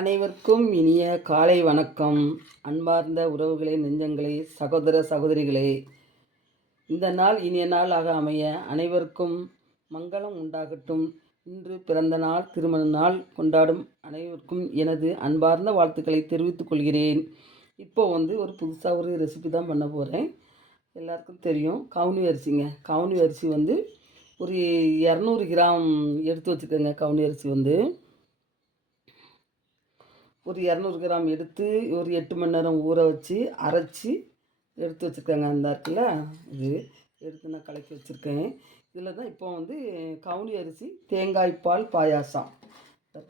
அனைவருக்கும் இனிய காலை வணக்கம். அன்பார்ந்த உறவுகளே, நெஞ்சங்களே, சகோதர சகோதரிகளே, இந்த நாள் இனிய நாளாக அமைய அனைவருக்கும் மங்களம் உண்டாகட்டும். இன்று பிறந்த நாள், திருமண நாள் கொண்டாடும் அனைவருக்கும் எனது அன்பார்ந்த வாழ்த்துக்களை தெரிவித்துக் கொள்கிறேன். இப்போ ஒரு புதுசாக ஒரு ரெசிபி தான் பண்ண போகிறேன். எல்லாருக்கும் தெரியும், கவுனி அரிசிங்க. கவுனி அரிசி ஒரு 200 கிராம் எடுத்து வச்சுக்கோங்க. கவுனி அரிசி ஒரு 200 கிராம் எடுத்து ஒரு 8 மணி நேரம் ஊற வச்சு அரைச்சி எடுத்து வச்சுருக்கேங்க. அந்த இருக்குல்ல, இது எடுத்து நான் கலக்கி வச்சுருக்கேன். இதில் தான் இப்போ கவுனி அரிசி தேங்காய் பால் பாயாசம்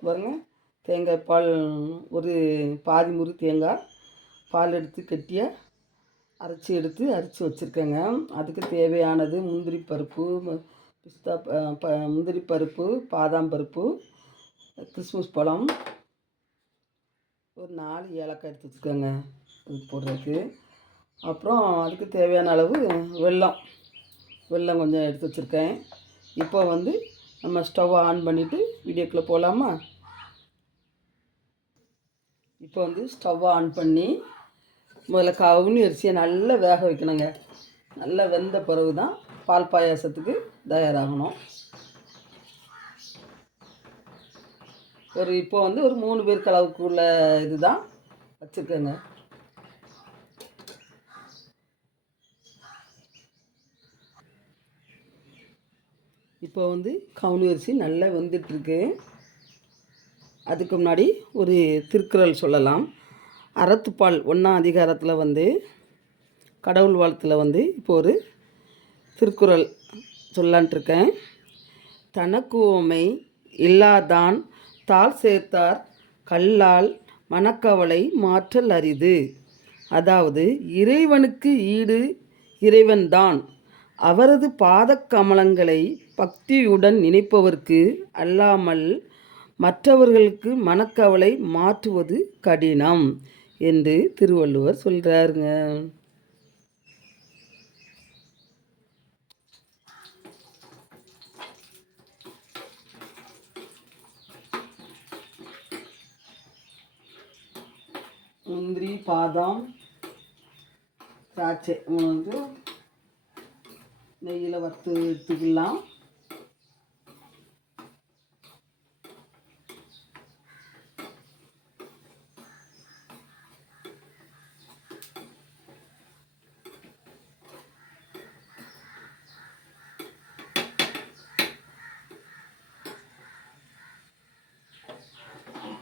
பாருங்க. தேங்காய் பால் ஒரு பாதி முறி தேங்காய் பால் எடுத்து கெட்டியாக அரைச்சி வச்சுருக்கேங்க. அதுக்கு தேவையானது முந்திரி பருப்பு, பிஸ்தா முந்திரி பருப்பு, பாதாம் பருப்பு, கிறிஸ்மஸ் பழம், ஒரு 4 ஏலக்காய் எடுத்து வச்சுக்கோங்க இது போடுறதுக்கு. அப்புறம் அதுக்கு தேவையான அளவு வெல்லம் கொஞ்சம் எடுத்து வச்சுருக்கேன். இப்போ நம்ம ஸ்டவ்வை ஆன் பண்ணிவிட்டு வீடியோக்குள்ளே போகலாமா? இப்போ ஸ்டவ்வை ஆன் பண்ணி முதல்ல கவுனி அரிசியை நல்லா வேக வைக்கணுங்க. நல்லா வெந்த பிறகு தான் பால் பாயாசத்துக்கு தயாராகணும். இப்போ ஒரு 3 பேருக்கு அளவுக்கு உள்ள இது தான் வச்சுருக்கேங்க. இப்போ கவுனி அரிசி நல்லா வெந்துட்டுருக்கு. அதுக்கு முன்னாடி ஒரு திருக்குறள் சொல்லலாம். அறத்துப்பால் 1ஆம் அதிகாரத்தில் கடவுள் வாழ்த்தில் இப்போ ஒரு திருக்குறள் சொல்லலான்ட்ருக்கேன். தனக்கு உவமை இல்லாதான் தாழ் சேர்த்தார் கல்லால் மனக்கவலை மாற்றல் அரிது. அதாவது இறைவனுக்கு ஈடு இறைவன்தான். அவரது பாதக் கமலங்களை பக்தியுடன் நினைப்பவர்க்கு அல்லாமல் மற்றவர்களுக்கு மனக்கவலை மாற்றுவது கடினம் என்று திருவள்ளுவர் சொல்கிறாருங்க. முந்திரி, பாதாம், திராட்சை நெய்யில் வறுத்து எடுத்துக்கலாம்.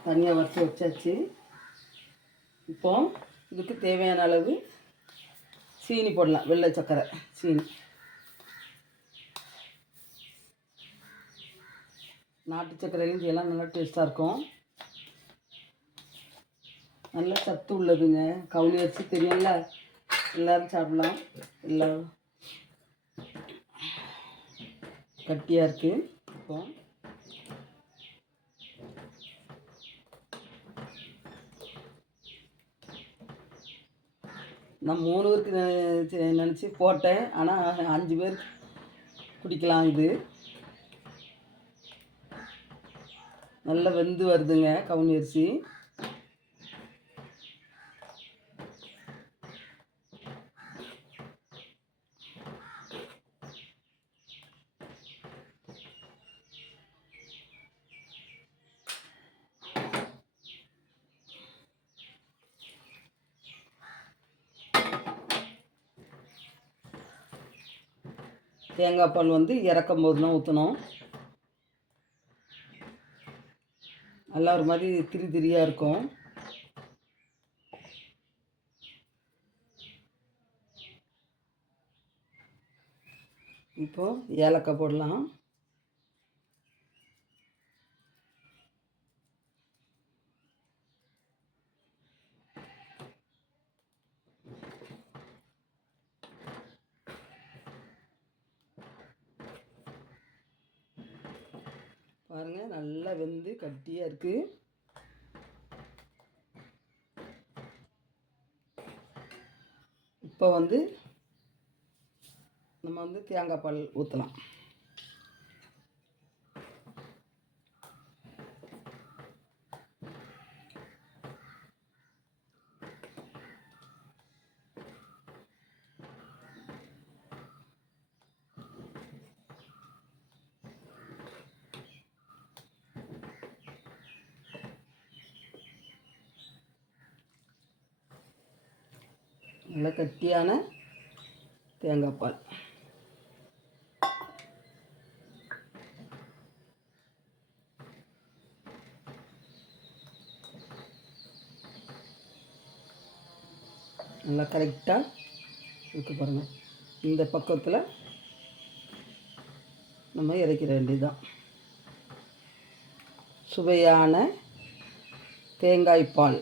தனியாக வறுத்து வச்சாச்சு. இப்போ இதுக்கு தேவையான அளவு சீனி போடலாம். வெள்ளை சர்க்கரை சீனி. நாட்டு சர்க்கரையும் செய்யலாம், நல்லா டேஸ்ட்டாக இருக்கும். நல்லா சத்து உள்ளதுங்க. கவுனி அரிசி தெரியும்ல, எல்லோரும் சாப்பிடலாம். எல்லாம் கட்டியாக இருக்குது. இப்போ நான் 3 பேருக்கு நினச்சி போட்டேன். ஆனால் 5 பேர் குடிக்கலாம். இது நல்லா வெந்து வருதுங்க கவுனி அரிசி. தேங்காய் பால் இறக்கும் போது தான் ஊற்றணும். நல்லா ஒரு மாதிரி திரியாக இருக்கும். இப்போது ஏலக்காய் போடலாம். பாருங்கள், நல்லா வெந்து கட்டியாக இருக்குது. இப்போ நம்ம தேங்காய் பால் ஊற்றலாம். நல்ல கட்டியான தேங்காய் பால். நல்லா கரெக்டாக இருக்கு பாருங்கள். இந்த பக்கத்தில் நம்ம இறக்கிற வேண்டியதுதான். சுவையான தேங்காய் பால்,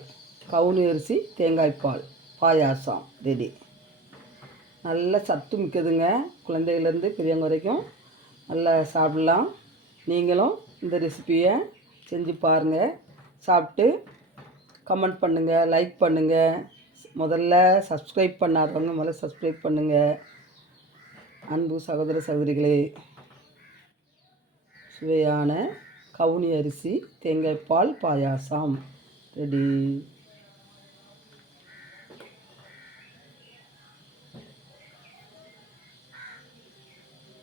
கவுனி அரிசி தேங்காய் பால் பாயாசம் ரெடி. நல்ல சத்து மிக்கதுங்க. குழந்தையிலேருந்து பெரியவங்க வரைக்கும் நல்லா சாப்பிடலாம். நீங்களும் இந்த ரெசிப்பியை செஞ்சு பாருங்கள். சாப்பிட்டு கமெண்ட் பண்ணுங்கள், லைக் பண்ணுங்கள். முதல்ல சப்ஸ்கிரைப் பண்ணாதவங்க முதல்ல சப்ஸ்கிரைப் பண்ணுங்கள். அன்பு சகோதர சகோதரிகளே, சுவையான கவுனி அரிசி தேங்காய் பால் பாயாசம் ரெடி.